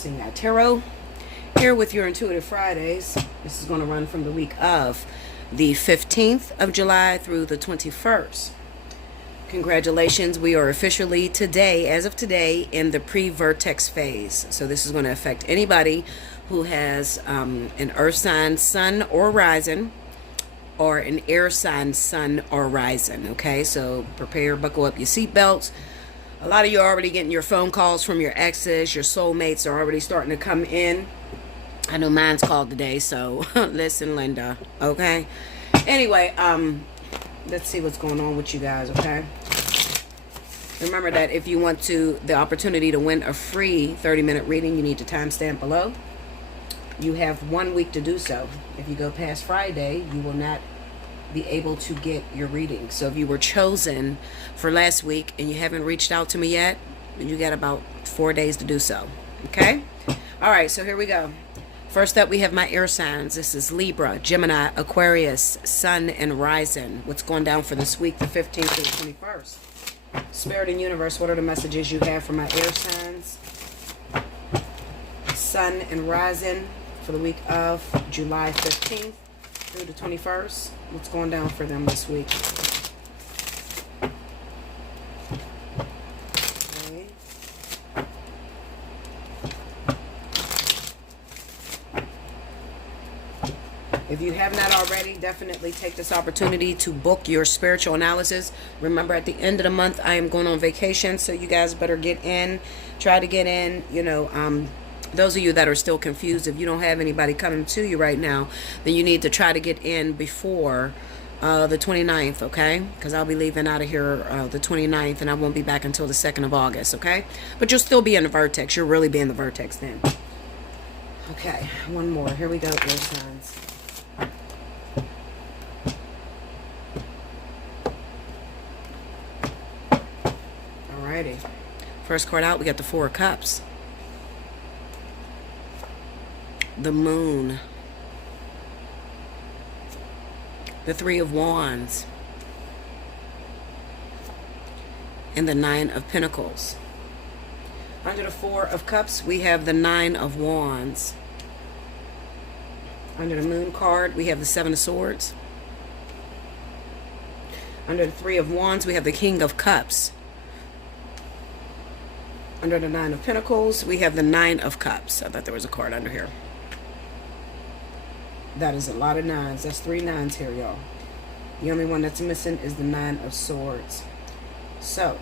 Allseeingeyetarot, here with your Intuitive Fridays. This is going to run from the week of the 15th of July through the 21st. Congratulations, we are officially today, as of today, in the pre-vertex phase. So this is going to affect anybody who has an earth sign, sun or rising, or an air sign, sun or rising. Okay, so prepare, buckle up your seatbelts. A lot of you are already getting your phone calls from your exes. Your soulmates are already starting to come in. I know mine's called today, so listen, Linda. Okay. Anyway, let's see what's going on with you guys. Okay. Remember that if you want the opportunity to win a free 30-minute reading, you need to timestamp below. You have 1 week to do so. If you go past Friday, you will not be able to get your reading. So if you were chosen for last week and you haven't reached out to me yet, you got about 4 days to do so. Okay? All right, so here we go. First up, we have my air signs. This is Libra, Gemini, Aquarius, Sun, and Rising. What's going down for this week, the 15th to the 21st? Spirit and Universe, what are the messages you have for my air signs? Sun and Rising for the week of July 15th through the 21st. What's going down for them this week? Okay. If you have not already, definitely take this opportunity to book your spiritual analysis. Remember, at the end of the month, I am going on vacation, so you guys better get in. Try to get in, those of you that are still confused, if you don't have anybody coming to you right now, then you need to try to get in before the 29th, okay? Because I'll be leaving out of here the 29th, and I won't be back until the 2nd of August, okay? But you'll still be in the vertex. You'll really be in the vertex then. Okay, one more. Here we go, air signs. Alrighty. First card out, we got the Four of Cups. The Moon, the Three of Wands, and the Nine of Pentacles. Under the Four of Cups, we have the Nine of Wands. Under the Moon card, we have the Seven of Swords. Under the Three of Wands, we have the King of Cups. Under the Nine of Pentacles, we have the Nine of Cups. I thought there was a card under here. That is a lot of nines. That's 3 nines here, y'all. The only one that's missing is the Nine of Swords. So,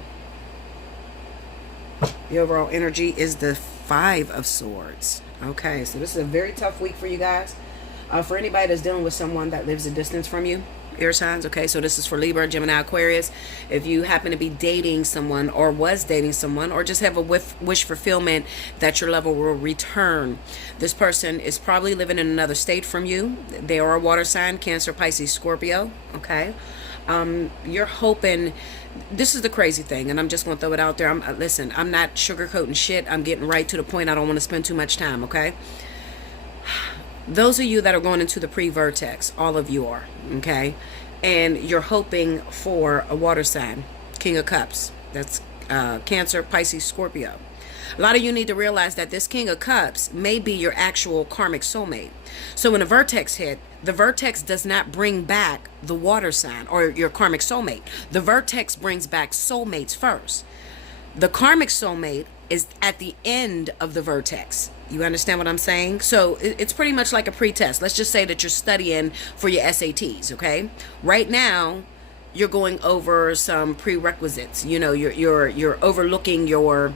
the overall energy is the Five of Swords. Okay, so this is a very tough week for you guys. For anybody that's dealing with someone that lives a distance from you, air signs, okay, so this is for Libra, Gemini, Aquarius. If you happen to be dating someone or was dating someone or just have a wish fulfillment that your level will return, this person is probably living in another state from you. They are a water sign, Cancer, Pisces, Scorpio, okay. You're hoping, this is the crazy thing, and I'm just going to throw it out there. Listen, I'm not sugarcoating shit. I'm getting right to the point. I don't want to spend too much time, okay. Those of you that are going into the pre-vertex, all of you are, okay? And you're hoping for a water sign, King of Cups. That's Cancer, Pisces, Scorpio. A lot of you need to realize that this King of Cups may be your actual karmic soulmate. So when a vertex hit, the vertex does not bring back the water sign or your karmic soulmate. The vertex brings back soulmates first. The karmic soulmate is at the end of the vertex. You understand what I'm saying? So it's pretty much like a pre-test. Let's just say that you're studying for your SATs, okay? Right now, you're going over some prerequisites. You know, you're overlooking your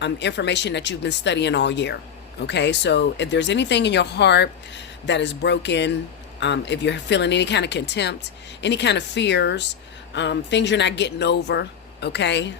information that you've been studying all year, okay? So if there's anything in your heart that is broken, if you're feeling any kind of contempt, any kind of fears, things you're not getting over, okay?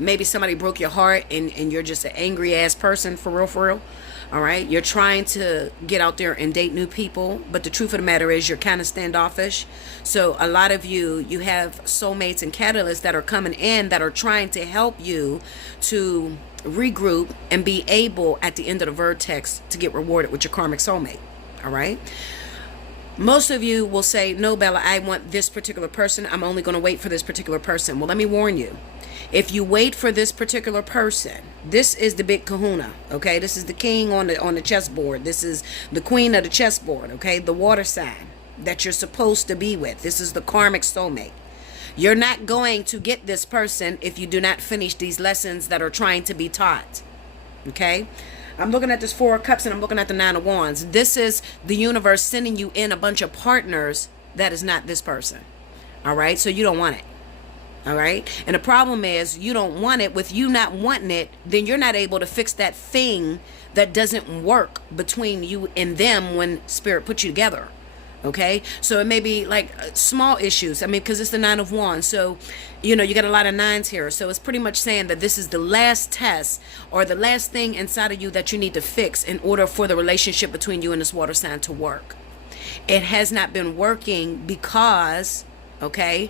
Maybe somebody broke your heart and you're just an angry ass person, for real. All right, you're trying to get out there and date new people, but the truth of the matter is you're kind of standoffish. So a lot of you have soulmates and catalysts that are coming in that are trying to help you to regroup and be able at the end of the vertex to get rewarded with your karmic soulmate. All right. Most of you will say, no, Bella, I want this particular person. I'm only going to wait for this particular person. Well, let me warn you. If you wait for this particular person, this is the big kahuna, okay? This is the king on the chessboard. This is the queen of the chessboard, okay? The water sign that you're supposed to be with. This is the karmic soulmate. You're not going to get this person if you do not finish these lessons that are trying to be taught, okay? I'm looking at this Four of Cups and I'm looking at the Nine of Wands. This is the universe sending you in a bunch of partners that is not this person, all right? So you don't want it. All right. And the problem is you don't want it. With you not wanting it, then you're not able to fix that thing that doesn't work between you and them when spirit put you together. Okay. So it may be like small issues. I mean, because it's the Nine of Wands. So, you know, you got a lot of nines here. So it's pretty much saying that this is the last test or the last thing inside of you that you need to fix in order for the relationship between you and this water sign to work. It has not been working because, okay,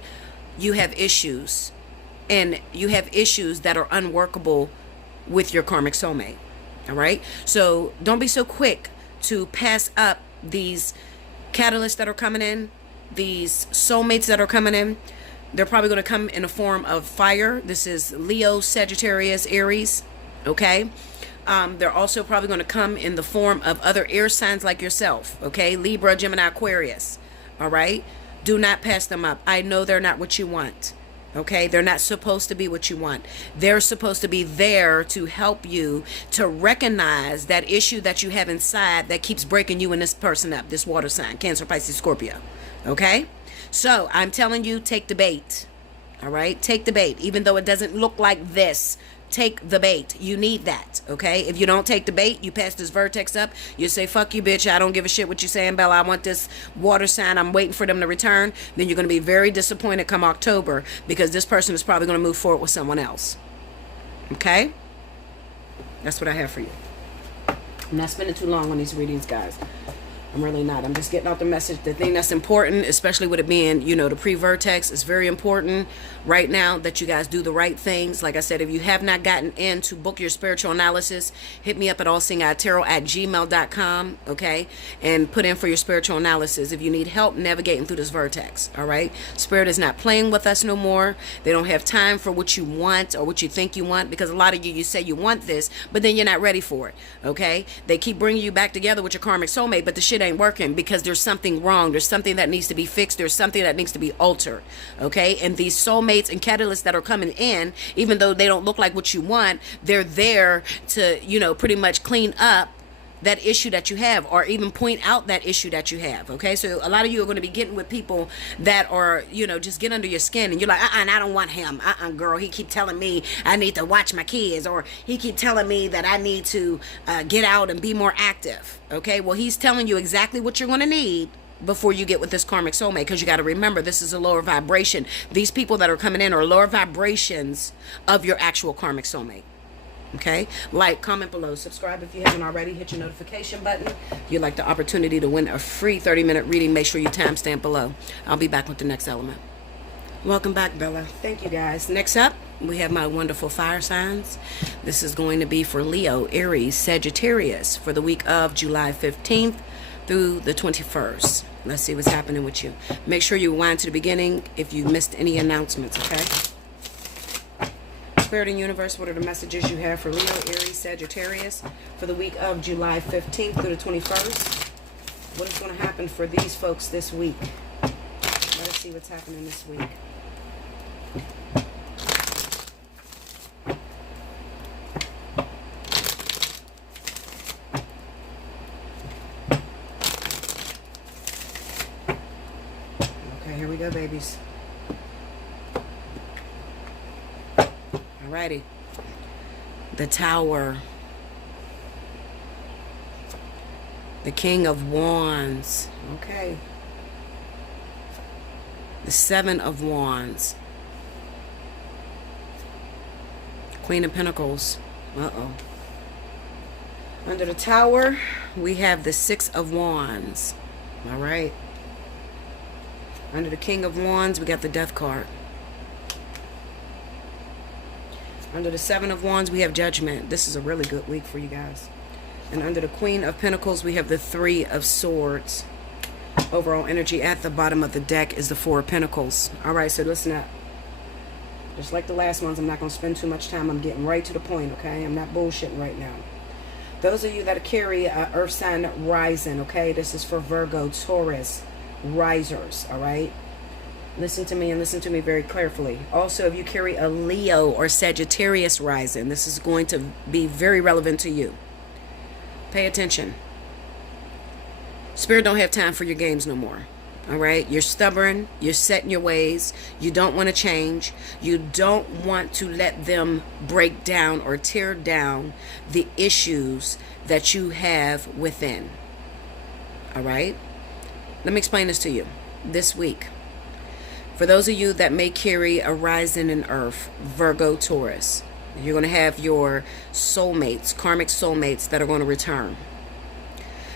you have issues, and you have issues that are unworkable with your karmic soulmate. All right. So don't be so quick to pass up these catalysts that are coming in, these soulmates that are coming in. They're probably going to come in a form of fire. This is Leo, Sagittarius, Aries. Okay. They're also probably going to come in the form of other air signs like yourself. Okay. Libra, Gemini, Aquarius. All right. Do not pass them up. I know they're not what you want. Okay? They're not supposed to be what you want. They're supposed to be there to help you to recognize that issue that you have inside that keeps breaking you and this person up, this water sign, Cancer, Pisces, Scorpio. Okay? So, I'm telling you, take the bait. All right? Take the bait. Even though it doesn't look like this, take the bait. You need that, okay? If you don't take the bait, you pass this vertex up, you say, fuck you, bitch, I don't give a shit what you're saying, Bella, I want this water sign, I'm waiting for them to return, then you're going to be very disappointed come October, because this person is probably going to move forward with someone else. Okay? That's what I have for you. I'm not spending too long on these readings, guys. I'm really not. I'm just getting out the message. The thing that's important, especially with it being, you know, the pre-vertex, is very important right now that you guys do the right things. Like I said, if you have not gotten in to book your spiritual analysis, hit me up at allseeingeyetarot@gmail.com, okay? And put in for your spiritual analysis if you need help navigating through this vertex, all right? Spirit is not playing with us no more. They don't have time for what you want or what you think you want, because a lot of you say you want this, but then you're not ready for it, okay? They keep bringing you back together with your karmic soulmate, but the shit ain't working because there's something wrong. There's something that needs to be fixed. There's something that needs to be altered. Okay. And these soulmates and catalysts that are coming in, even though they don't look like what you want, they're there to, you know, pretty much clean up that issue that you have, or even point out that issue that you have. Okay. So a lot of you are going to be getting with people that are, you know, just get under your skin, and you're like, I don't want him. Girl, he keep telling me I need to watch my kids, or he keep telling me that I need to get out and be more active. Okay. Well, he's telling you exactly what you're going to need before you get with this karmic soulmate, because you got to remember, this is a lower vibration. These people that are coming in are lower vibrations of your actual karmic soulmate. Okay, like, comment below, subscribe if you haven't already, hit your notification button. If you'd like the opportunity to win a free 30-minute reading, make sure you timestamp below. I'll be back with the next element. Welcome back, Bella. Thank you, guys. Next up, we have my wonderful fire signs. This is going to be for Leo, Aries, Sagittarius for the week of July 15th through the 21st. Let's see what's happening with you. Make sure you wind to the beginning if you missed any announcements, okay? Spirit and Universe, what are the messages you have for Leo, Aries, Sagittarius for the week of July 15th through the 21st? What is going to happen for these folks this week? Let us see what's happening this week. Okay, here we go, babies. Alrighty. The Tower. The King of Wands. Okay. The Seven of Wands. Queen of Pentacles. Uh-oh. Under the Tower, we have the Six of Wands. Alright. Under the King of Wands, we got the Death card. Under the Seven of Wands, we have Judgment. This is a really good week for you guys. And under the Queen of Pentacles, we have the Three of Swords. Overall energy at the bottom of the deck is the Four of Pentacles. All right, so listen up. Just like the last ones, I'm not going to spend too much time. I'm getting right to the point, okay? I'm not bullshitting right now. Those of you that carry earth sign rising, okay? This is for Virgo, Taurus, risers, all right? Listen to me and listen to me very carefully. Also, if you carry a Leo or Sagittarius rising, this is going to be very relevant to you. Pay attention. Spirit don't have time for your games no more. All right? You're stubborn. You're set in your ways. You don't want to change. You don't want to let them break down or tear down the issues that you have within. All right? Let me explain this to you. This week, for those of you that may carry a rising in earth, Virgo, Taurus, you're going to have your soulmates, karmic soulmates that are going to return.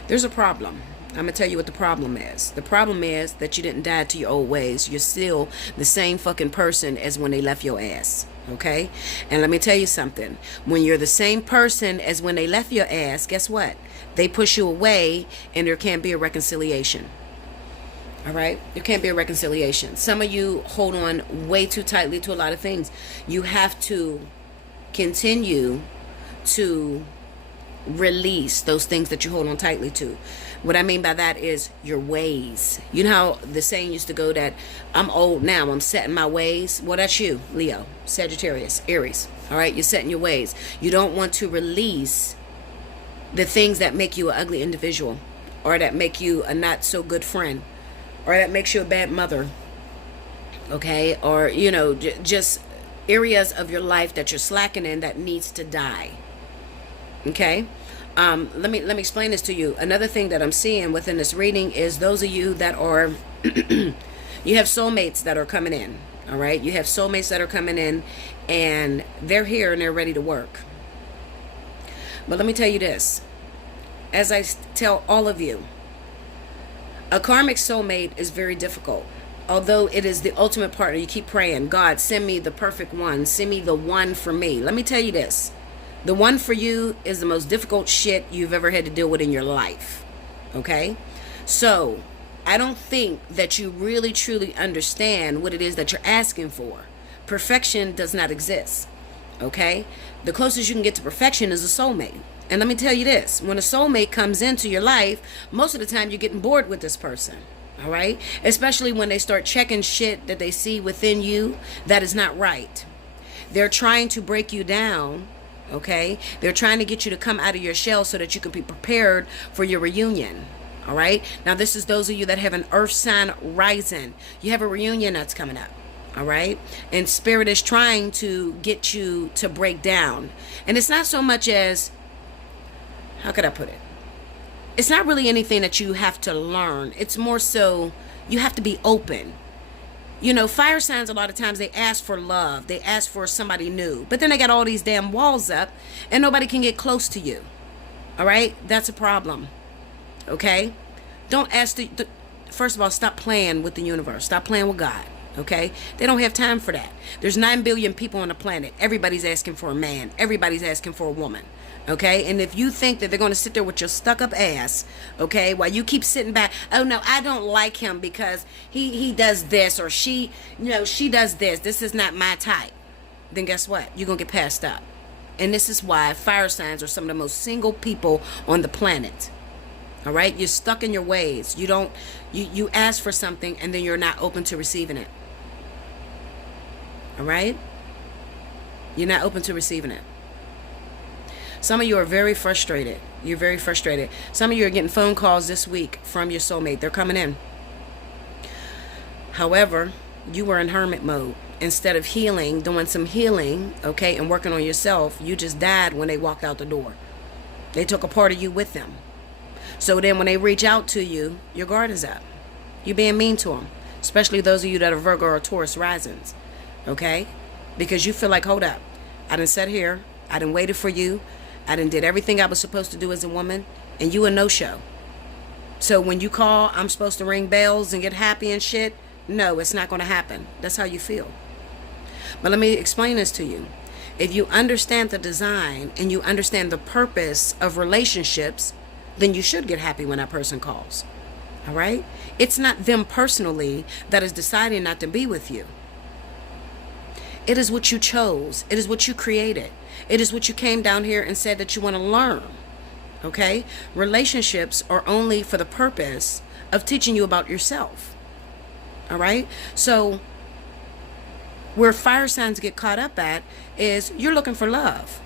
There's a problem. I'm going to tell you what the problem is. The problem is that you didn't die to your old ways. You're still the same fucking person as when they left your ass. Okay? And let me tell you something. When you're the same person as when they left your ass, guess what? They push you away and there can't be a reconciliation. All right? There can't be a reconciliation. Some of you hold on way too tightly to a lot of things. You have to continue to release those things that you hold on tightly to. What I mean by that is your ways. You know how the saying used to go that I'm old now, I'm set in my ways? Well, that's you, Leo, Sagittarius, Aries. All right, you're set in your ways. You don't want to release the things that make you an ugly individual, or that make you a not so good friend, or that makes you a bad mother. Okay, or you know, just areas of your life that you're slacking in that needs to die. Okay, let me explain this to you. Another thing that I'm seeing within this reading is those of you that are you have soulmates that are coming in. All right, you have soulmates that are coming in, and they're here and they're ready to work. But let me tell you this, as I tell all of you, a karmic soulmate is very difficult. Although it is the ultimate partner, you keep praying, God, send me the perfect one, send me the one for me. Let me tell you this. The one for you is the most difficult shit you've ever had to deal with in your life. Okay? So, I don't think that you really truly understand what it is that you're asking for. Perfection does not exist. Okay? The closest you can get to perfection is a soulmate. And let me tell you this. When a soulmate comes into your life, most of the time you're getting bored with this person. All right? Especially when they start checking shit that they see within you that is not right. They're trying to break you down. Okay, they're trying to get you to come out of your shell so that you can be prepared for your reunion. All right, now this is those of you that have an earth sign rising. You have a reunion that's coming up. All right, and spirit is trying to get you to break down. And it's not so much as, how could I put it? It's not really anything that you have to learn. It's more so you have to be open. You know, fire signs, a lot of times they ask for love. They ask for somebody new. But then they got all these damn walls up and nobody can get close to you. All right? That's a problem. Okay? Don't ask first of all, stop playing with the universe. Stop playing with God. Okay? They don't have time for that. There's 9 billion people on the planet. Everybody's asking for a man. Everybody's asking for a woman. Okay, and if you think that they're going to sit there with your stuck-up ass, okay, while you keep sitting back, oh no, I don't like him because he does this, or she, you know, she does this. This is not my type. Then guess what? You're going to get passed up. And this is why fire signs are some of the most single people on the planet. All right, you're stuck in your ways. You ask for something and then you're not open to receiving it. All right, you're not open to receiving it. Some of you are very frustrated. You're very frustrated. Some of you are getting phone calls this week from your soulmate. They're coming in. However, you were in hermit mode. Instead of healing, doing some healing, okay, and working on yourself, you just died when they walked out the door. They took a part of you with them. So then when they reach out to you, your guard is up. You're being mean to them. Especially those of you that are Virgo or Taurus risings. Okay? Because you feel like, hold up. I done sat here. I done waited for you. I done did everything I was supposed to do as a woman, and you a no-show. So when you call, I'm supposed to ring bells and get happy and shit? No, it's not going to happen. That's how you feel. But let me explain this to you. If you understand the design and you understand the purpose of relationships, then you should get happy when that person calls. All right? It's not them personally that is deciding not to be with you. It is what you chose. It is what you created. It is what you came down here and said that you want to learn. Okay? Relationships are only for the purpose of teaching you about yourself. All right? So where fire signs get caught up at is you're looking for love.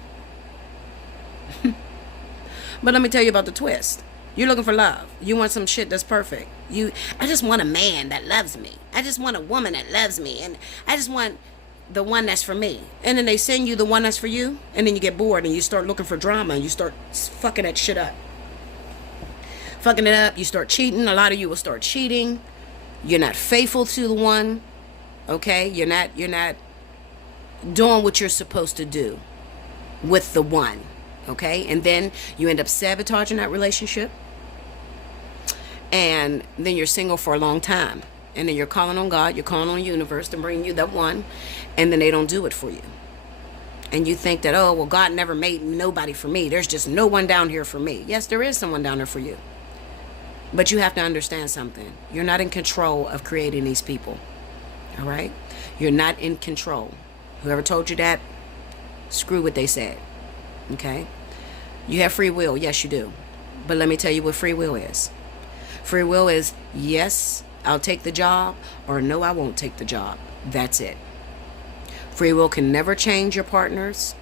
But let me tell you about the twist. You're looking for love. You want some shit that's perfect. I just want a man that loves me. I just want a woman that loves me. And I just want the one that's for me. And then they send you the one that's for you. And then you get bored and you start looking for drama. And you start fucking that shit up. Fucking it up. You start cheating. A lot of you will start cheating. You're not faithful to the one. Okay? You're not doing what you're supposed to do with the one. Okay? And then you end up sabotaging that relationship. And then you're single for a long time. And then you're calling on God, you're calling on the universe to bring you that one. And then they don't do it for you. And you think that, oh, well, God never made nobody for me. There's just no one down here for me. Yes, there is someone down there for you. But you have to understand something. You're not in control of creating these people. All right? You're not in control. Whoever told you that, screw what they said. Okay? You have free will. Yes, you do. But let me tell you what free will is. Free will is, yes, I'll take the job, or no, I won't take the job. That's it. Free will can never change your partners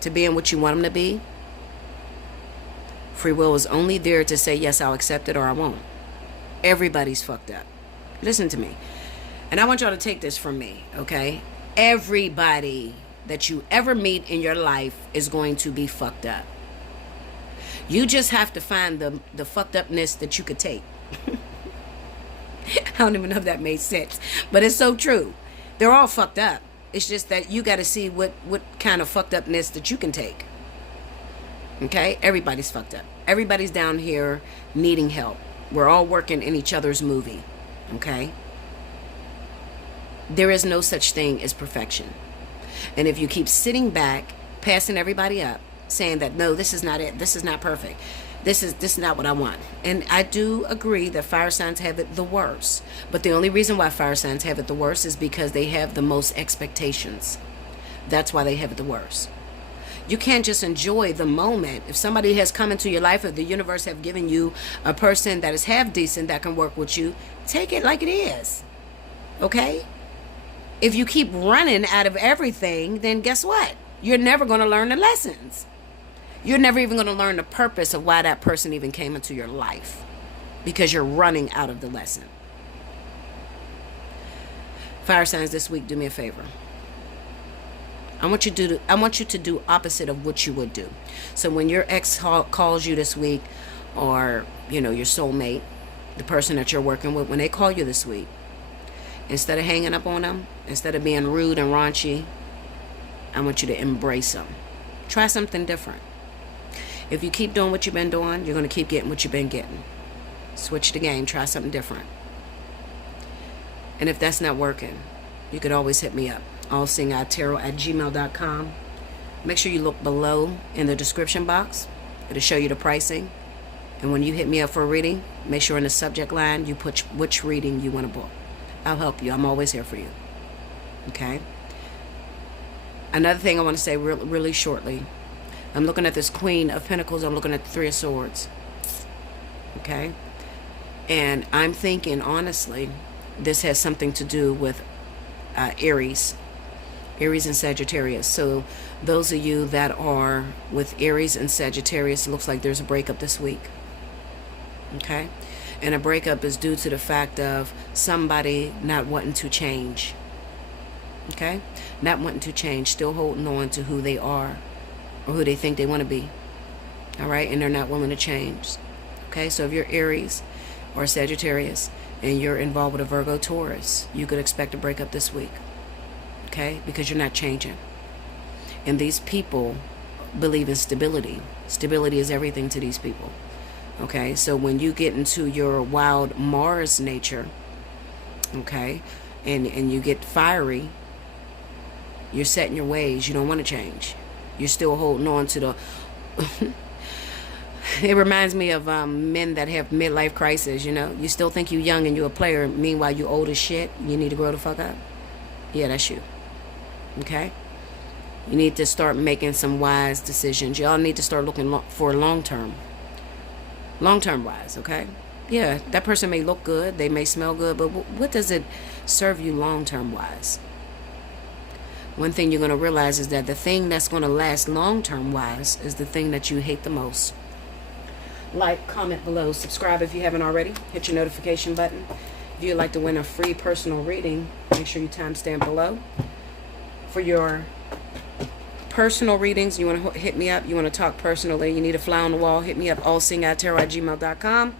to being what you want them to be. Free will is only there to say, yes, I'll accept it or I won't. Everybody's fucked up. Listen to me. And I want y'all to take this from me, okay? Everybody that you ever meet in your life is going to be fucked up. You just have to find the fucked upness that you could take. I don't even know if that made sense, but it's so true. They're all fucked up. It's just that you got to see what kind of fucked upness that you can take. Okay? Everybody's fucked up. Everybody's down here needing help. We're all working in each other's movie. Okay? There is no such thing as perfection. And if you keep sitting back, passing everybody up, saying that, no, this is not it. This is not perfect. This is not what I want. And I do agree that fire signs have it the worst. But the only reason why fire signs have it the worst is because they have the most expectations. That's why they have it the worst. You can't just enjoy the moment. If somebody has come into your life, if the universe have given you a person that is half decent that can work with you, take it like it is. Okay? If you keep running out of everything, then guess what? You're never going to learn the lessons. You're never even going to learn the purpose of why that person even came into your life, because you're running out of the lesson. Fire signs this week, do me a favor. I want you to do opposite of what you would do. So when your ex calls you this week, or your soulmate, the person that you're working with, when they call you this week, instead of hanging up on them, instead of being rude and raunchy, I want you to embrace them. Try something different. If you keep doing what you've been doing, you're going to keep getting what you've been getting. Switch the game. Try something different. And if that's not working, you could always hit me up. Allseeingeyetarot@gmail.com. Make sure you look below in the description box. It'll show you the pricing. And when you hit me up for a reading, make sure in the subject line you put which reading you want to book. I'll help you. I'm always here for you. Okay? Another thing I want to say really shortly. I'm looking at this Queen of Pentacles. I'm looking at the Three of Swords. Okay? And I'm thinking, honestly, this has something to do with Aries. Aries and Sagittarius. So those of you that are with Aries and Sagittarius, it looks like there's a breakup this week. Okay? And a breakup is due to the fact of somebody not wanting to change. Okay? Not wanting to change. Still holding on to who they are. Or who they think they want to be. Alright? And they're not willing to change. Okay? So if you're Aries or Sagittarius and you're involved with a Virgo Taurus, you could expect a breakup this week. Okay? Because you're not changing. And these people believe in stability. Stability is everything to these people. Okay? So when you get into your wild Mars nature, okay, and you get fiery, you're set in your ways. You don't want to change. You're still holding on to the... It reminds me of men that have midlife crisis, You still think you're young and you're a player. Meanwhile, you old as shit. You need to grow the fuck up. Yeah, that's you. Okay? You need to start making some wise decisions. Y'all need to start looking for long-term wise, okay? Yeah, that person may look good, they may smell good, but what does it serve you long-term wise? One thing you're going to realize is that the thing that's going to last long-term wise is the thing that you hate the most. Like, comment below, subscribe if you haven't already, hit your notification button. If you'd like to win a free personal reading, make sure you timestamp below. For your personal readings, you want to hit me up, you want to talk personally, you need a fly on the wall, hit me up, allseeingeyetarot@gmail.com.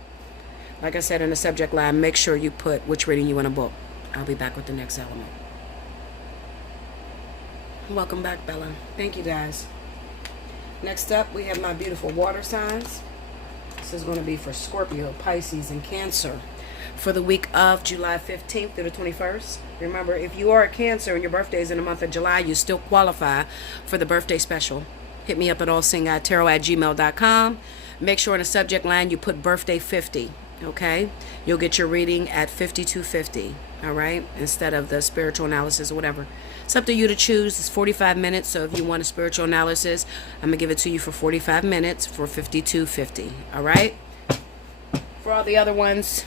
Like I said in the subject line, make sure you put which reading you want to book. I'll be back with the next element. Welcome back, Bella. Thank you, guys. Next up, we have my beautiful water signs. This is going to be for Scorpio, Pisces, and Cancer for the week of July 15th through the 21st. Remember, if you are a Cancer and your birthday is in the month of July, you still qualify for the birthday special. Hit me up at allseeingeyetarot@gmail.com. Make sure in the subject line you put birthday 50. Okay? You'll get your reading at 5250. All right? Instead of the spiritual analysis or whatever. It's up to you to choose. It's 45 minutes. So if you want a spiritual analysis, I'm going to give it to you for 45 minutes for 5250. All right? For all the other ones,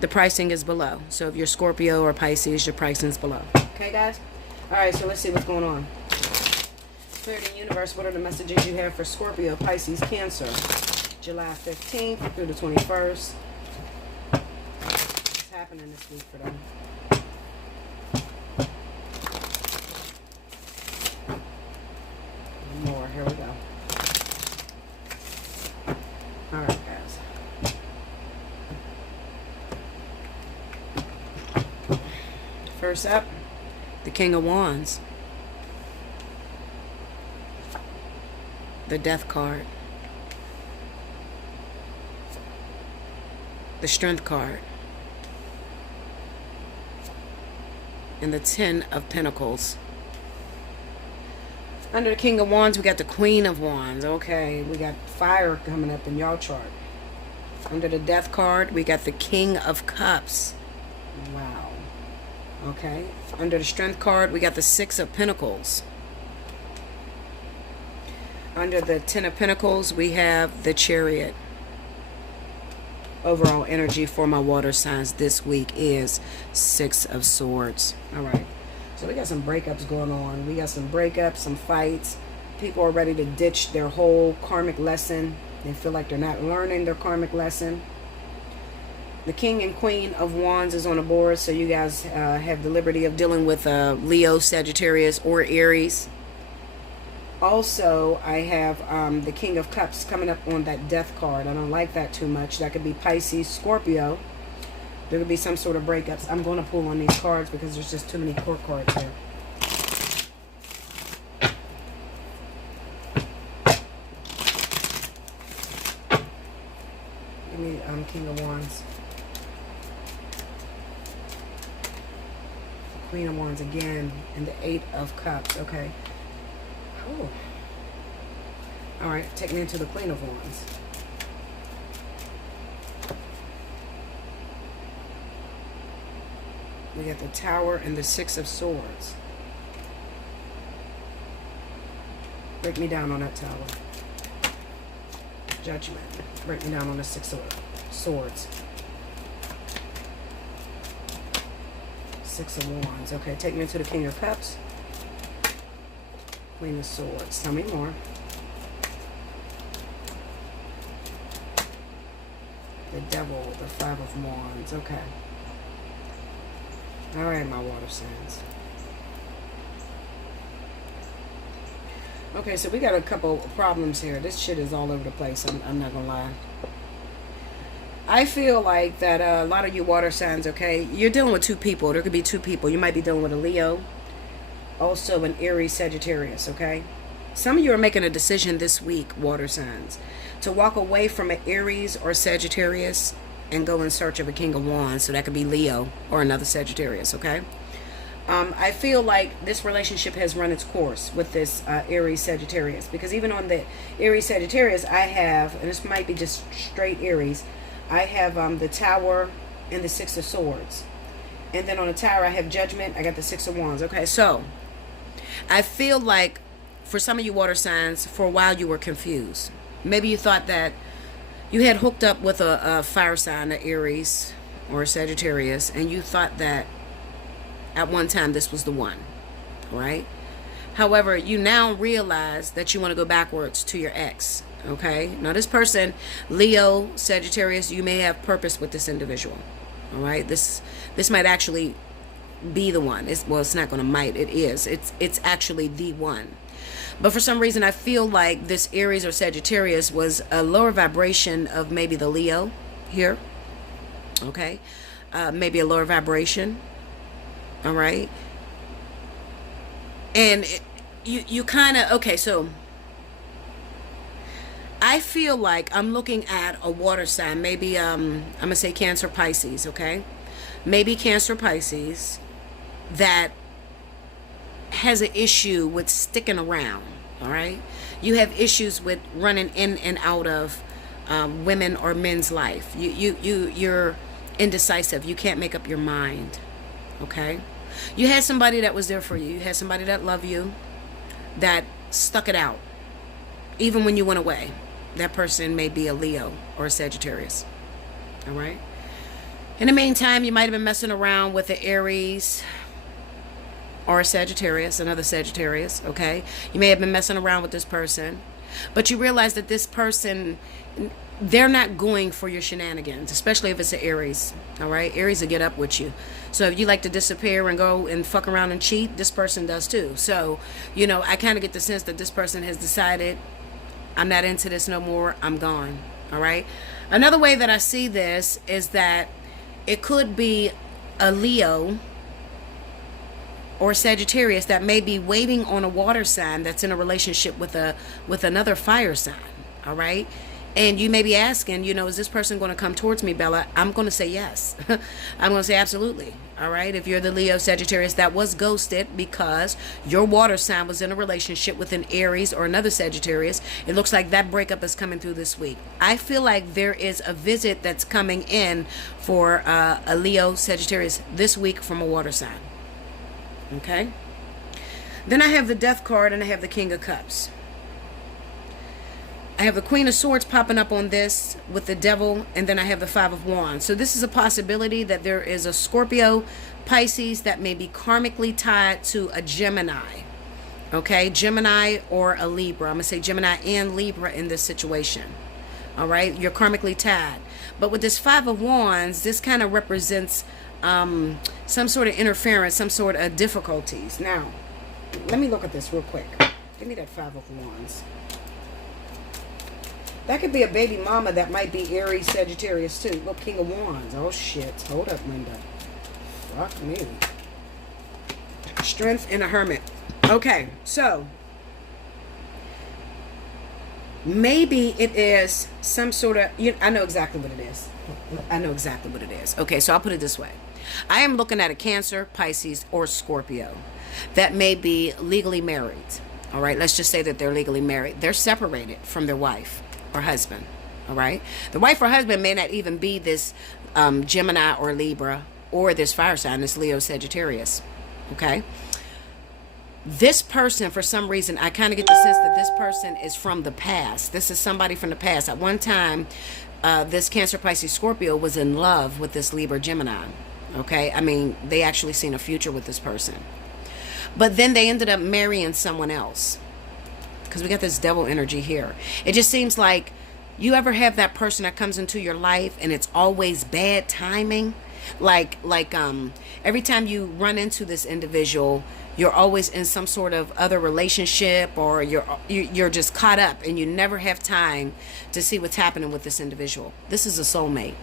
the pricing is below. So if you're Scorpio or Pisces, your pricing is below. Okay, guys? All right, so let's see what's going on. Spirit and Universe, what are the messages you have for Scorpio, Pisces, Cancer? July 15th through the 21st. What's happening this week for them? More. Here we go. All right, guys. First up, the King of Wands. The Death card. The Strength card. And the Ten of Pentacles. Under the King of Wands, we got the Queen of Wands. Okay, we got fire coming up in y'all chart. Under the Death card, we got the King of Cups. Wow. Okay. Under the Strength card, we got the Six of Pentacles. Under the Ten of Pentacles, we have the Chariot. Overall energy for my water signs this week is Six of Swords. All right. So we got some breakups going on. We got some breakups, some fights. People are ready to ditch their whole karmic lesson. They feel like they're not learning their karmic lesson. The King and Queen of Wands is on the board, so you guys have the liberty of dealing with Leo, Sagittarius, or Aries. Also, I have the King of Cups coming up on that Death card. I don't like that too much. That could be Pisces, Scorpio. There could be some sort of breakups. I'm going to pull on these cards because there's just too many court cards here. Give me King of Wands. Queen of Wands again. And the Eight of Cups. Okay. Oh. Alright, take me into the Queen of Wands. We got the Tower and the Six of Swords. Break me down on that Tower. Judgment. Break me down on the Six of Swords. Six of Wands. Okay, take me into the King of Cups. Queen of Swords. Tell me more. The Devil. The Five of Wands. Okay. Alright, my water signs. Okay, so we got a couple problems here. This shit is all over the place. I'm not gonna lie. I feel like that a lot of you water signs, okay, you're dealing with two people. There could be two people. You might be dealing with a Leo, also an Aries, Sagittarius, okay? Some of you are making a decision this week, water signs, to walk away from an Aries or Sagittarius and go in search of a King of Wands. So that could be Leo or another Sagittarius, okay? I feel like this relationship has run its course with this Aries Sagittarius, because even on the Aries Sagittarius, I have, and this might be just straight Aries, I have the Tower and the Six of Swords. And then on the Tower, I have Judgment. I got the Six of Wands. Okay, so I feel like for some of you water signs, for a while you were confused. Maybe you thought that you had hooked up with a fire sign, an Aries or a Sagittarius, and you thought that at one time this was the one, right? However, you now realize that you want to go backwards to your ex, okay? Now this person, Leo, Sagittarius, you may have purpose with this individual, all right? This might actually be the one. It's not going to might, it is. It's actually the one. But for some reason, I feel like this Aries or Sagittarius was a lower vibration of maybe the Leo here. Okay. Maybe a lower vibration. All right. And you kind of, okay, so I feel like I'm looking at a water sign. Maybe, I'm going to say Cancer, Pisces, okay? Maybe Cancer, Pisces that has an issue with sticking around. All right, you have issues with running in and out of women or men's life. You're indecisive. You can't make up your mind. Okay, you had somebody that was there for you. You had somebody that loved you, that stuck it out even when you went away. That person may be a Leo or a Sagittarius. All right, in the meantime, you might have been messing around with the Aries or a Sagittarius, another Sagittarius, okay? You may have been messing around with this person, but you realize that this person, they're not going for your shenanigans, especially if it's an Aries, all right? Aries will get up with you. So if you like to disappear and go and fuck around and cheat, this person does too. So, you know, I kind of get the sense that this person has decided, I'm not into this no more, I'm gone, all right? Another way that I see this is that it could be a Leo or Sagittarius that may be waiting on a water sign that's in a relationship with another fire sign, all right? And you may be asking, you know, is this person going to come towards me, Bella? I'm going to say yes. I'm going to say absolutely, all right? If you're the Leo, Sagittarius that was ghosted because your water sign was in a relationship with an Aries or another Sagittarius, it looks like that breakup is coming through this week. I feel like there is a visit that's coming in for a Leo, Sagittarius this week from a water sign. Okay, then I have the Death card and I have the King of Cups. I have the Queen of Swords popping up on this with the Devil, and then I have the Five of Wands. So this is a possibility that there is a Scorpio, Pisces that may be karmically tied to a Gemini. Okay, Gemini or a Libra. I'm going to say Gemini and Libra in this situation. All right, you're karmically tied. But with this Five of Wands, this kind of represents some sort of interference, some sort of difficulties. Now, let me look at this real quick. Give me that Five of Wands. That could be a baby mama that might be Aries, Sagittarius too. Look, King of Wands. Oh shit. Hold up, Linda. Fuck me. Strength and a Hermit. Okay, so maybe it is some sort of, I know exactly what it is. I know exactly what it is. Okay, so I'll put it this way. I am looking at a Cancer, Pisces, or Scorpio that may be legally married. All right, let's just say that they're legally married. They're separated from their wife or husband. All right, the wife or husband may not even be this Gemini or Libra or this fire sign, this Leo, Sagittarius. Okay, this person, for some reason, I kind of get the sense that this person is from the past. This is somebody from the past. At one time, this Cancer, Pisces, Scorpio was in love with this Libra, Gemini. Okay, I mean, they actually seen a future with this person. But then they ended up marrying someone else. Because we got this Devil energy here. It just seems like you ever have that person that comes into your life and it's always bad timing. Like every time you run into this individual, you're always in some sort of other relationship, or you're just caught up and you never have time to see what's happening with this individual. This is a soulmate.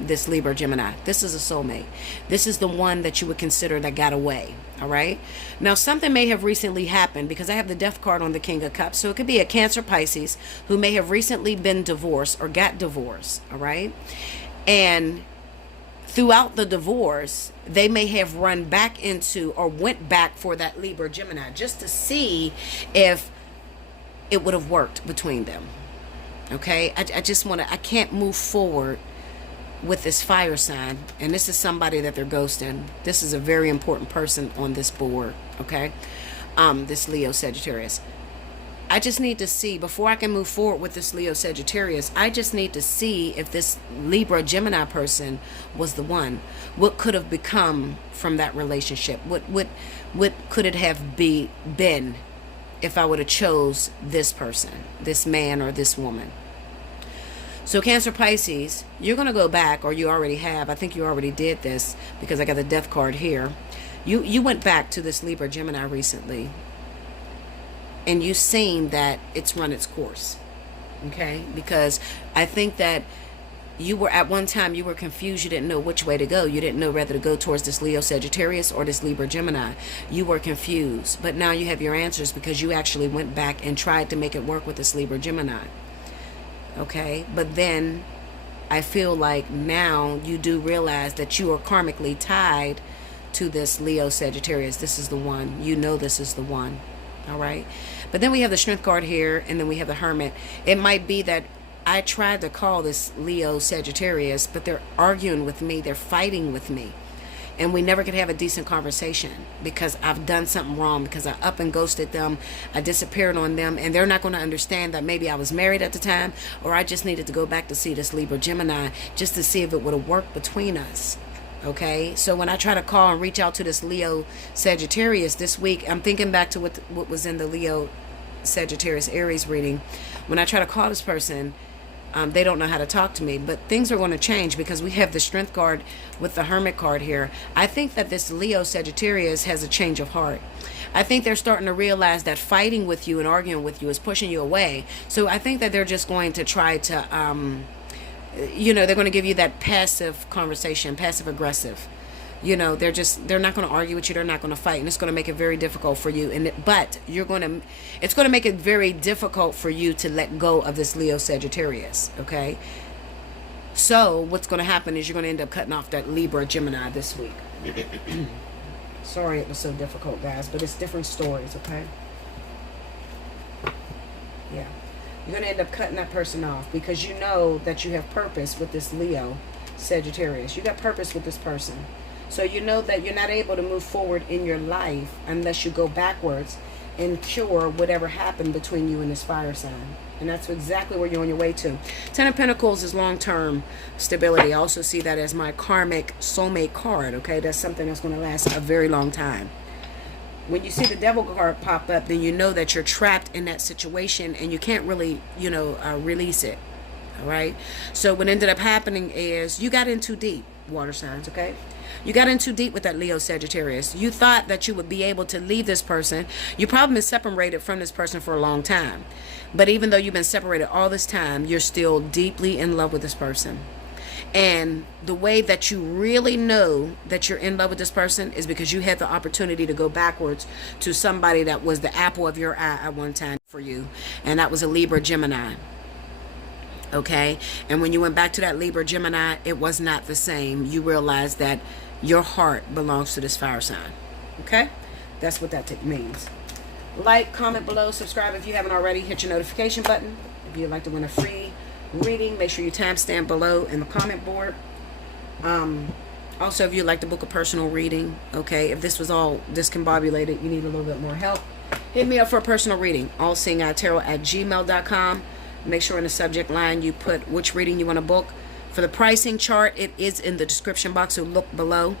This Libra, Gemini, this is a soulmate. This is the one that you would consider that got away. All right, now something may have recently happened, because I have the Death card on the King of Cups. So it could be a Cancer, Pisces who may have recently been divorced or got divorced. All right, and throughout the divorce, they may have run back into or went back for that Libra, Gemini, just to see if it would have worked between them. Okay, I just want to, I can't move forward with this fire sign, and this is somebody that they're ghosting. This is a very important person on this board. Okay, this Leo Sagittarius. I just need to see, before I can move forward with this Leo Sagittarius, I just need to see if this Libra Gemini person was the one. What could have become from that relationship? What could it have been if I would have chose this person, this man or this woman? So Cancer, Pisces, you're going to go back, or you already have. I think you already did this because I got the Death card here. You went back to this Libra Gemini recently, and you've seen that it's run its course, okay? Because I think that you were, at one time, you were confused. You didn't know which way to go. You didn't know whether to go towards this Leo Sagittarius or this Libra Gemini. You were confused. But now you have your answers because you actually went back and tried to make it work with this Libra Gemini, okay? But then I feel like now you do realize that you are karmically tied to this Leo Sagittarius. This is the one. You know this is the one. All right. But then we have the Strength card here, and then we have the Hermit. It might be that I tried to call this Leo Sagittarius, but they're arguing with me. They're fighting with me. And we never could have a decent conversation because I've done something wrong, because I up and ghosted them. I disappeared on them, and they're not going to understand that maybe I was married at the time, or I just needed to go back to see this Libra Gemini just to see if it would have worked between us. Okay, so when I try to call and reach out to this Leo Sagittarius this week, I'm thinking back to what was in the Leo Sagittarius Aries reading. When I try to call this person, they don't know how to talk to me. But things are going to change because we have the Strength card with the Hermit card here. I think that this Leo Sagittarius has a change of heart. I think they're starting to realize that fighting with you and arguing with you is pushing you away. So I think that they're just going to try to they're going to give you that passive conversation, passive aggressive. They're not going to argue with you. They're not going to fight, and it's going to make it very difficult for you. But it's going to make it very difficult for you to let go of this Leo Sagittarius. Okay. So what's going to happen is you're going to end up cutting off that Libra Gemini this week. Sorry it was so difficult, guys, but it's different stories. Okay. Yeah. You're going to end up cutting that person off because you know that you have purpose with this Leo Sagittarius. You got purpose with this person. So you know that you're not able to move forward in your life unless you go backwards and cure whatever happened between you and this fire sign. And that's exactly where you're on your way to. Ten of Pentacles is long-term stability. I also see that as my karmic soulmate card, okay? That's something that's going to last a very long time. When you see the Devil card pop up, then you know that you're trapped in that situation and you can't really, release it. All right. So what ended up happening is you got in too deep, water signs. Okay. You got in too deep with that Leo Sagittarius. You thought that you would be able to leave this person. You probably been separated from this person for a long time. But even though you've been separated all this time, you're still deeply in love with this person. And the way that you really know that you're in love with this person is because you had the opportunity to go backwards to somebody that was the apple of your eye at one time for you. And that was a Libra Gemini. Okay. And when you went back to that Libra Gemini, it was not the same. You realized that your heart belongs to this fire sign. Okay. That's what that means. Like, comment below, subscribe if you haven't already. Hit your notification button if you'd like to win a free reading. Make sure you timestamp below in the comment board. Also, if you'd like to book a personal reading, okay, if this was all discombobulated, you need a little bit more help, hit me up for a personal reading. Allseeingeyetarot@gmail.com. Make sure in the subject line you put which reading you want to book. For the pricing chart, it is in the description box, so look below.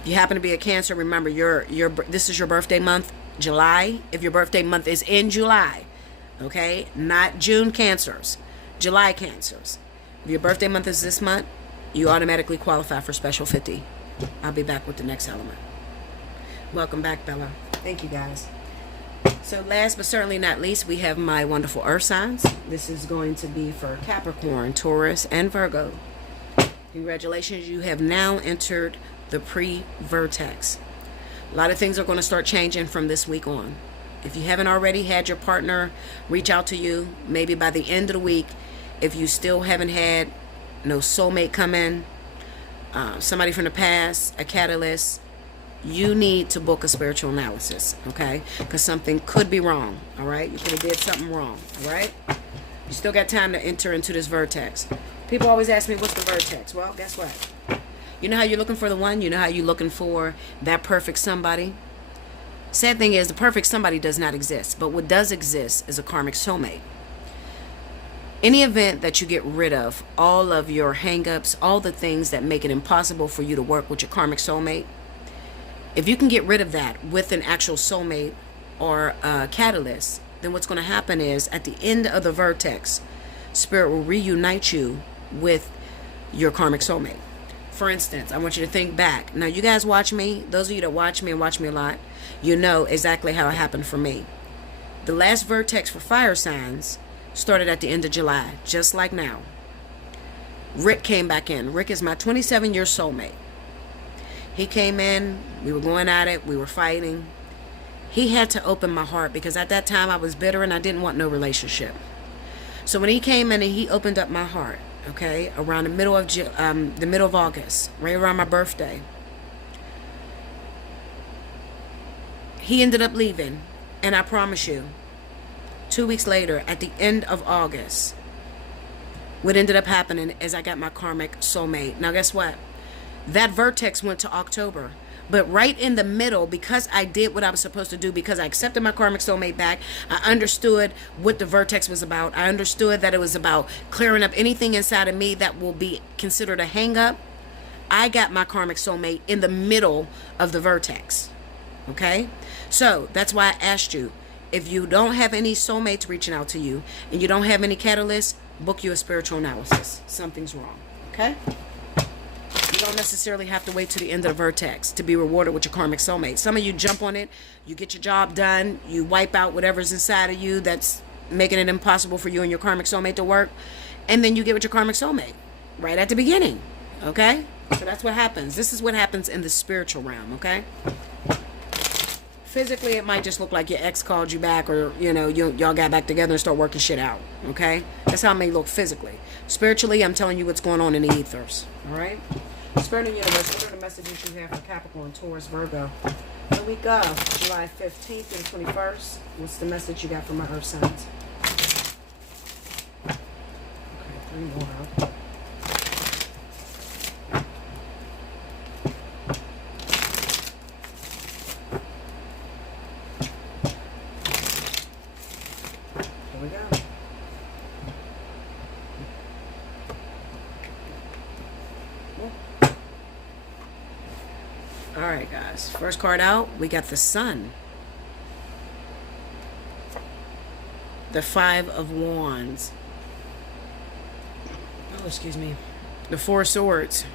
If you happen to be a Cancer, remember this is your birthday month, July. If your birthday month is in July, okay, not June Cancers, July Cancers. If your birthday month is this month, you automatically qualify for Special 50. I'll be back with the next element. Welcome back, Bella. Thank you, guys. So last but certainly not least, we have my wonderful earth signs. This is going to be for Capricorn, Taurus, and Virgo. Congratulations, you have now entered the pre-vertex. A lot of things are going to start changing from this week on. If you haven't already had your partner reach out to you, maybe by the end of the week, if you still haven't had no soulmate come in, somebody from the past, a catalyst, you need to book a spiritual analysis, okay? Because something could be wrong, all right? You could have did something wrong, all right? You still got time to enter into this vertex. People always ask me, what's the vertex? Well, guess what? You know how you're looking for the one? You know how you're looking for that perfect somebody? Sad thing is, the perfect somebody does not exist. But what does exist is a karmic soulmate. Any event that you get rid of, all of your hang-ups, all the things that make it impossible for you to work with your karmic soulmate, if you can get rid of that with an actual soulmate or a catalyst, then what's going to happen is at the end of the vertex, Spirit will reunite you with your karmic soulmate. For instance, I want you to think back. Now, you guys watch me. Those of you that watch me and watch me a lot, you know exactly how it happened for me. The last vertex for fire signs started at the end of July, just like now. Rick came back in. Rick is my 27-year soulmate. He came in. We were going at it. We were fighting. He had to open my heart because at that time I was bitter and I didn't want no relationship. So when he came in and he opened up my heart, okay, around the middle of August, right around my birthday, he ended up leaving. And I promise you, 2 weeks later, at the end of August, what ended up happening is I got my karmic soulmate. Now, guess what? That vertex went to October. But right in the middle, because I did what I was supposed to do, because I accepted my karmic soulmate back, I understood what the vertex was about. I understood that it was about clearing up anything inside of me that will be considered a hang-up. I got my karmic soulmate in the middle of the vertex. Okay? So, that's why I asked you, if you don't have any soulmates reaching out to you and you don't have any catalysts, book you a spiritual analysis. Something's wrong. Okay? You don't necessarily have to wait to the end of the vertex to be rewarded with your karmic soulmate. Some of you jump on it, you get your job done, you wipe out whatever's inside of you that's making it impossible for you and your karmic soulmate to work, and then you get with your karmic soulmate right at the beginning. Okay? So that's what happens. This is what happens in the spiritual realm. Okay? Physically, it might just look like your ex called you back, or, you know, y'all got back together and start working shit out. Okay? That's how it may look physically. Spiritually, I'm telling you what's going on in the ethers. All right? Spirit and universe, what are the messages you have for Capricorn, Taurus, Virgo? The week of July 15th and 21st. What's the message you got for my earth signs? Okay, 3 more. Alright guys, first card out, we got the Sun. The 5 of Wands. Oh, excuse me. The 4 of Swords.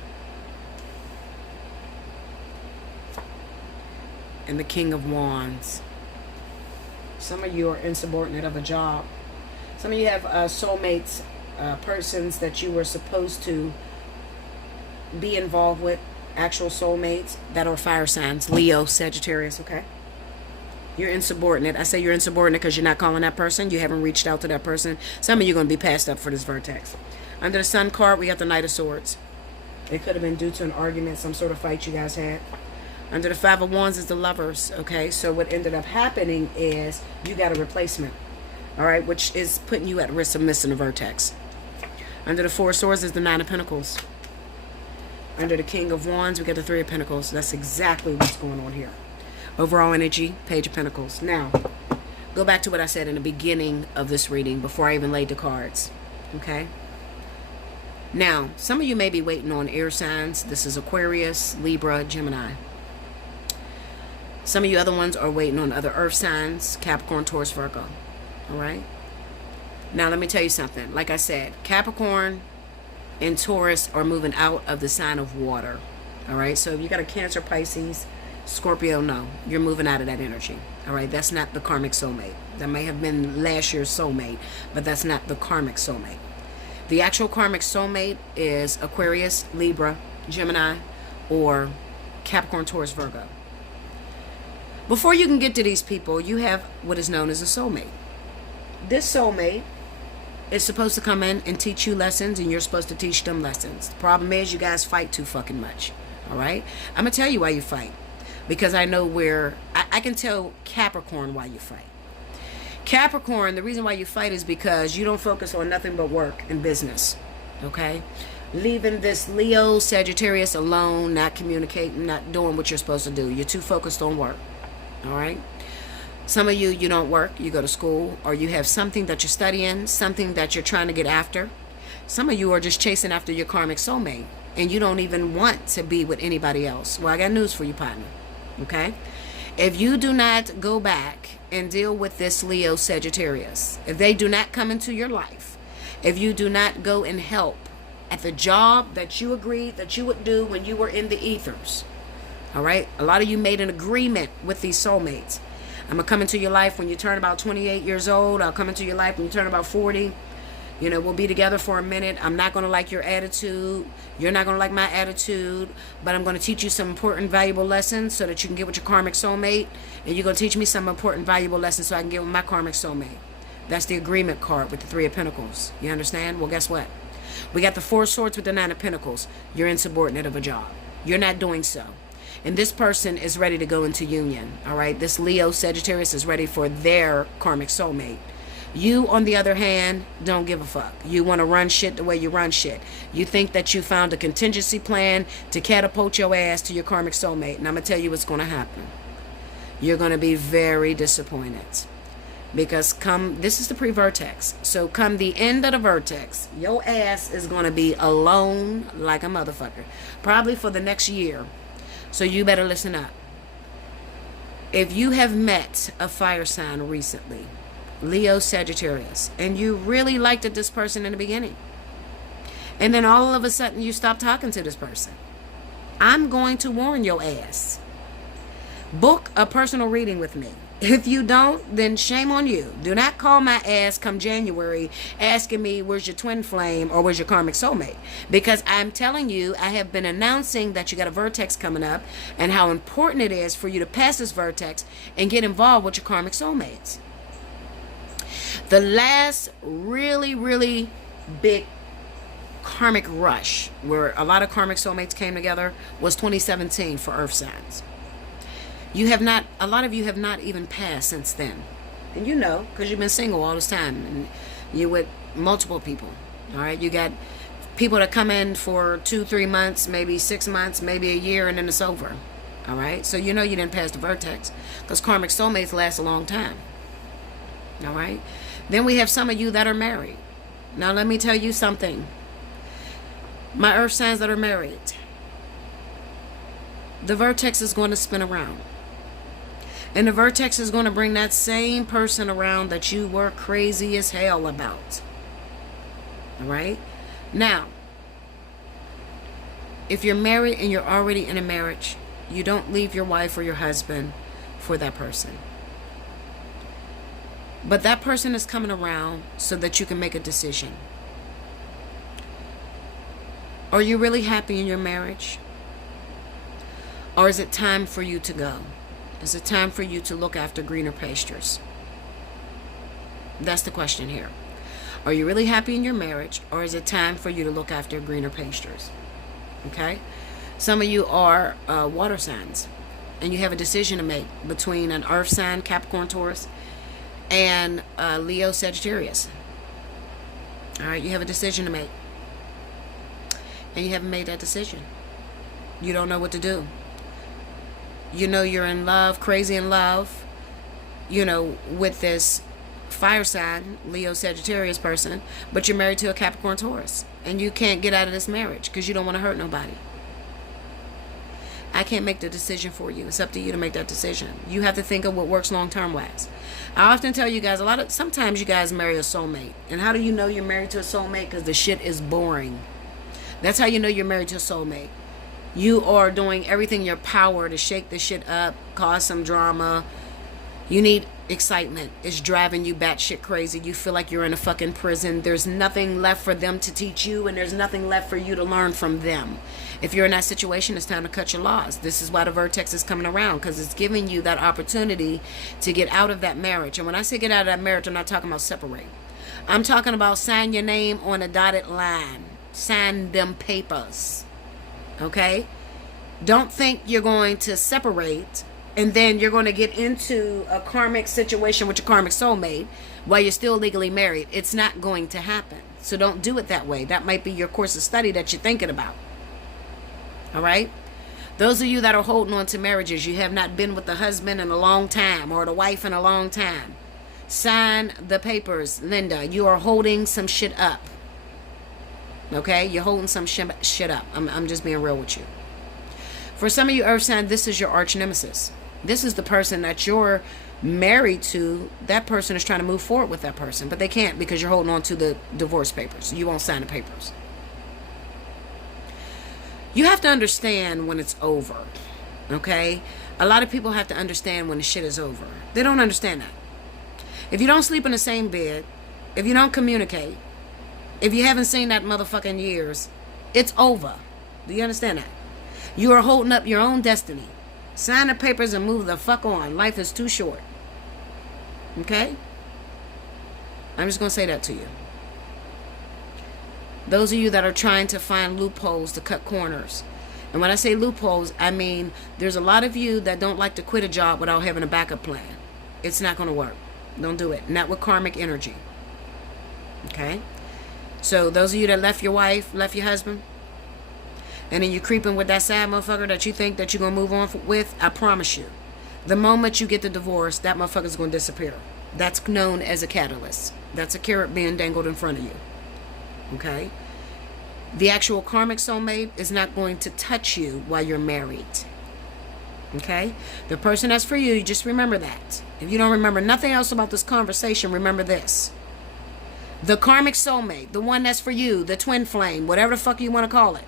And the King of Wands. Some of you are insubordinate of a job. Some of you have soulmates, persons that you were supposed to be involved with, actual soulmates that are fire signs, Leo, Sagittarius, okay? You're insubordinate. I say you're insubordinate because you're not calling that person. You haven't reached out to that person. Some of you are going to be passed up for this vertex. Under the Sun card, we got the Knight of Swords. It could have been due to an argument, some sort of fight you guys had. Under the 5 of Wands is the Lovers, okay? So what ended up happening is you got a replacement, all right, which is putting you at risk of missing a vertex. Under the 4 of Swords is the 9 of Pentacles. Under the King of Wands, we got the 3 of Pentacles. That's exactly what's going on here. Overall energy, Page of Pentacles. Now, go back to what I said in the beginning of this reading before I even laid the cards. Okay? Now, some of you may be waiting on air signs. This is Aquarius, Libra, Gemini. Some of you other ones are waiting on other earth signs, Capricorn, Taurus, Virgo. All right? Now, let me tell you something. Like I said, Capricorn and Taurus are moving out of the sign of water. All right? So if you got a Cancer, Pisces, Scorpio, no. You're moving out of that energy. All right? That's not the karmic soulmate. That may have been last year's soulmate, but that's not the karmic soulmate. The actual karmic soulmate is Aquarius, Libra, Gemini, or Capricorn, Taurus, Virgo. Before you can get to these people, you have what is known as a soulmate. This soulmate is supposed to come in and teach you lessons, and you're supposed to teach them lessons. The problem is you guys fight too fucking much. All right? I'm going to tell you why you fight. Because I know where... I can tell Capricorn why you fight. Capricorn, the reason why you fight is because you don't focus on nothing but work and business. Okay? Leaving this Leo, Sagittarius alone, not communicating, not doing what you're supposed to do. You're too focused on work. All right. Some of you, you don't work, you go to school, or you have something that you're studying, something that you're trying to get after. Some of you are just chasing after your karmic soulmate, and you don't even want to be with anybody else. Well, I got news for you, partner. Okay? If you do not go back and deal with this Leo Sagittarius, if they do not come into your life, if you do not go and help at the job that you agreed that you would do when you were in the ethers, all right? A lot of you made an agreement with these soulmates. I'm going to come into your life when you turn about 28 years old. I'll come into your life when you turn about 40. You know, we'll be together for a minute. I'm not going to like your attitude. You're not going to like my attitude. But I'm going to teach you some important, valuable lessons so that you can get with your karmic soulmate. And you're going to teach me some important, valuable lessons so I can get with my karmic soulmate. That's the agreement card with the Three of Pentacles. You understand? Well, guess what? We got the Four of Swords with the Nine of Pentacles. You're insubordinate of a job. You're not doing so. And this person is ready to go into union. All right? This Leo Sagittarius is ready for their karmic soulmate. You, on the other hand, don't give a fuck. You want to run shit the way you run shit. You think that you found a contingency plan to catapult your ass to your karmic soulmate. And I'm going to tell you what's going to happen. You're going to be very disappointed. Because this is the pre-vertex. So come the end of the vertex, your ass is going to be alone like a motherfucker. Probably for the next year. So you better listen up. If you have met a fire sign recently, Leo Sagittarius, and you really liked this person in the beginning, and then all of a sudden you stop talking to this person, I'm going to warn your ass. Book a personal reading with me. If you don't, then shame on you. Do not call my ass come January asking me where's your twin flame or where's your karmic soulmate. Because I'm telling you, I have been announcing that you got a vertex coming up and how important it is for you to pass this vertex and get involved with your karmic soulmates. The last really, really big karmic rush where a lot of karmic soulmates came together was 2017 for earth signs. A lot of you have not even passed since then. And you know, because you've been single all this time and you're with multiple people. All right, you got people that come in for 2-3 months, maybe 6 months, maybe a year, and then it's over. All right, so you know you didn't pass the vertex because karmic soulmates last a long time. All right, then we have some of you that are married. Now let me tell you something. My earth signs that are married, the vertex is going to spin around. And the vertex is going to bring that same person around that you were crazy as hell about. All right? Now, if you're married and you're already in a marriage, you don't leave your wife or your husband for that person. But that person is coming around so that you can make a decision. Are you really happy in your marriage? Or is it time for you to go? Is it time for you to look after greener pastures? That's the question here. Are you really happy in your marriage, or is it time for you to look after greener pastures? Okay? Some of you are water signs, and you have a decision to make between an earth sign, Capricorn, Taurus, and Leo, Sagittarius. All right, you have a decision to make, and you haven't made that decision. You don't know what to do. You know you're in love, crazy in love, you know, with this fire sign, Leo Sagittarius person, but you're married to a Capricorn Taurus, and you can't get out of this marriage because you don't want to hurt nobody. I can't make the decision for you. It's up to you to make that decision. You have to think of what works long-term wise. I often tell you guys, sometimes you guys marry a soulmate. And how do you know you're married to a soulmate? Because the shit is boring. That's how you know you're married to a soulmate. You are doing everything in your power to shake this shit up, cause some drama. You need excitement. It's driving you batshit crazy. You feel like you're in a fucking prison. There's nothing left for them to teach you, and there's nothing left for you to learn from them. If you're in that situation, it's time to cut your loss. This is why the vertex is coming around, because it's giving you that opportunity to get out of that marriage. And when I say get out of that marriage, I'm not talking about separate. I'm talking about sign your name on a dotted line. Sign them papers. Okay? Don't think you're going to separate and then you're going to get into a karmic situation with your karmic soulmate while you're still legally married. It's not going to happen. So don't do it that way. That might be your course of study that you're thinking about. All right? Those of you that are holding on to marriages, you have not been with the husband in a long time or the wife in a long time. Sign the papers, Linda. You are holding some shit up. Okay? You're holding some shit up. I'm just being real with you. For some of you earth sign, this is your arch nemesis. This is the person that you're married to. That person is trying to move forward with that person, but they can't because you're holding on to the divorce papers. You won't sign the papers. You have to understand when it's over, okay? A lot of people have to understand when the shit is over. They don't understand that. If you don't sleep in the same bed, if you don't communicate, if you haven't seen that motherfucker in years, it's over. Do you understand that? You are holding up your own destiny. Sign the papers and move the fuck on. Life is too short. Okay? I'm just going to say that to you. Those of you that are trying to find loopholes to cut corners. And when I say loopholes, I mean there's a lot of you that don't like to quit a job without having a backup plan. It's not going to work. Don't do it. Not with karmic energy. Okay? So those of you that left your wife, left your husband, and then you're creeping with that sad motherfucker that you think that you're going to move on with, I promise you, the moment you get the divorce, that motherfucker's going to disappear. That's known as a catalyst. That's a carrot being dangled in front of you. Okay? The actual karmic soulmate is not going to touch you while you're married. Okay? The person that's for you, just remember that. If you don't remember nothing else about this conversation, remember this. The karmic soulmate, the one that's for you, the twin flame, whatever the fuck you want to call it,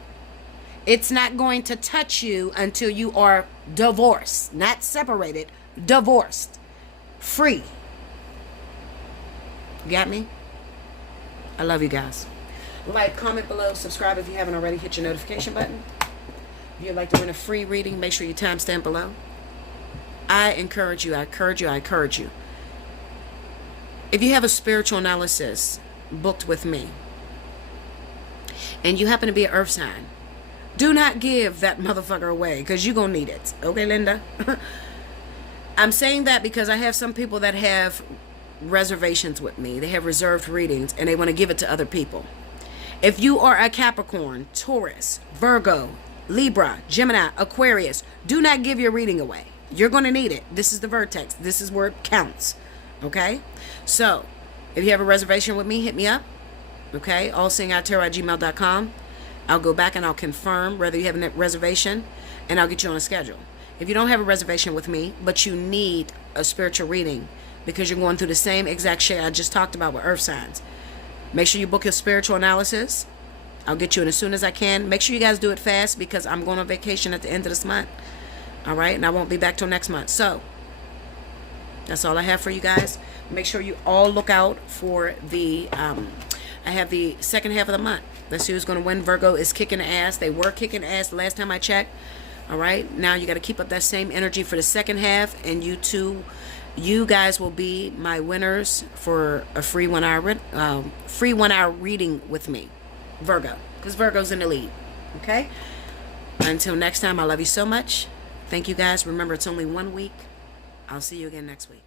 it's not going to touch you until you are divorced. Not separated, divorced. Free. Got me? I love you guys. Like, comment below, subscribe if you haven't already, hit your notification button. If you'd like to win a free reading, make sure you timestamp below. I encourage you. If you have a spiritual analysis booked with me, and you happen to be an earth sign, do not give that motherfucker away, because you're going to need it. Okay, Linda? I'm saying that because I have some people that have reservations with me. They have reserved readings, and they want to give it to other people. If you are a Capricorn, Taurus, Virgo, Libra, Gemini, Aquarius, do not give your reading away. You're going to need it. This is the vertex. This is where it counts. Okay? So, if you have a reservation with me, hit me up. Okay? Allseeingeyetarot@gmail.com. I'll go back and I'll confirm whether you have a reservation, and I'll get you on a schedule. If you don't have a reservation with me, but you need a spiritual reading because you're going through the same exact shit I just talked about with earth signs, make sure you book your spiritual analysis. I'll get you in as soon as I can. Make sure you guys do it fast because I'm going on vacation at the end of this month. All right? And I won't be back till next month. So, that's all I have for you guys. Make sure you all look out for the, I have the second half of the month. Let's see who's going to win. Virgo is kicking ass. They were kicking ass the last time I checked. All right? Now you got to keep up that same energy for the second half. And you too, you guys will be my winners for a free 1 hour reading with me. Virgo. Because Virgo's in the lead. Okay? Until next time, I love you so much. Thank you guys. Remember, it's only 1 week. I'll see you again next week.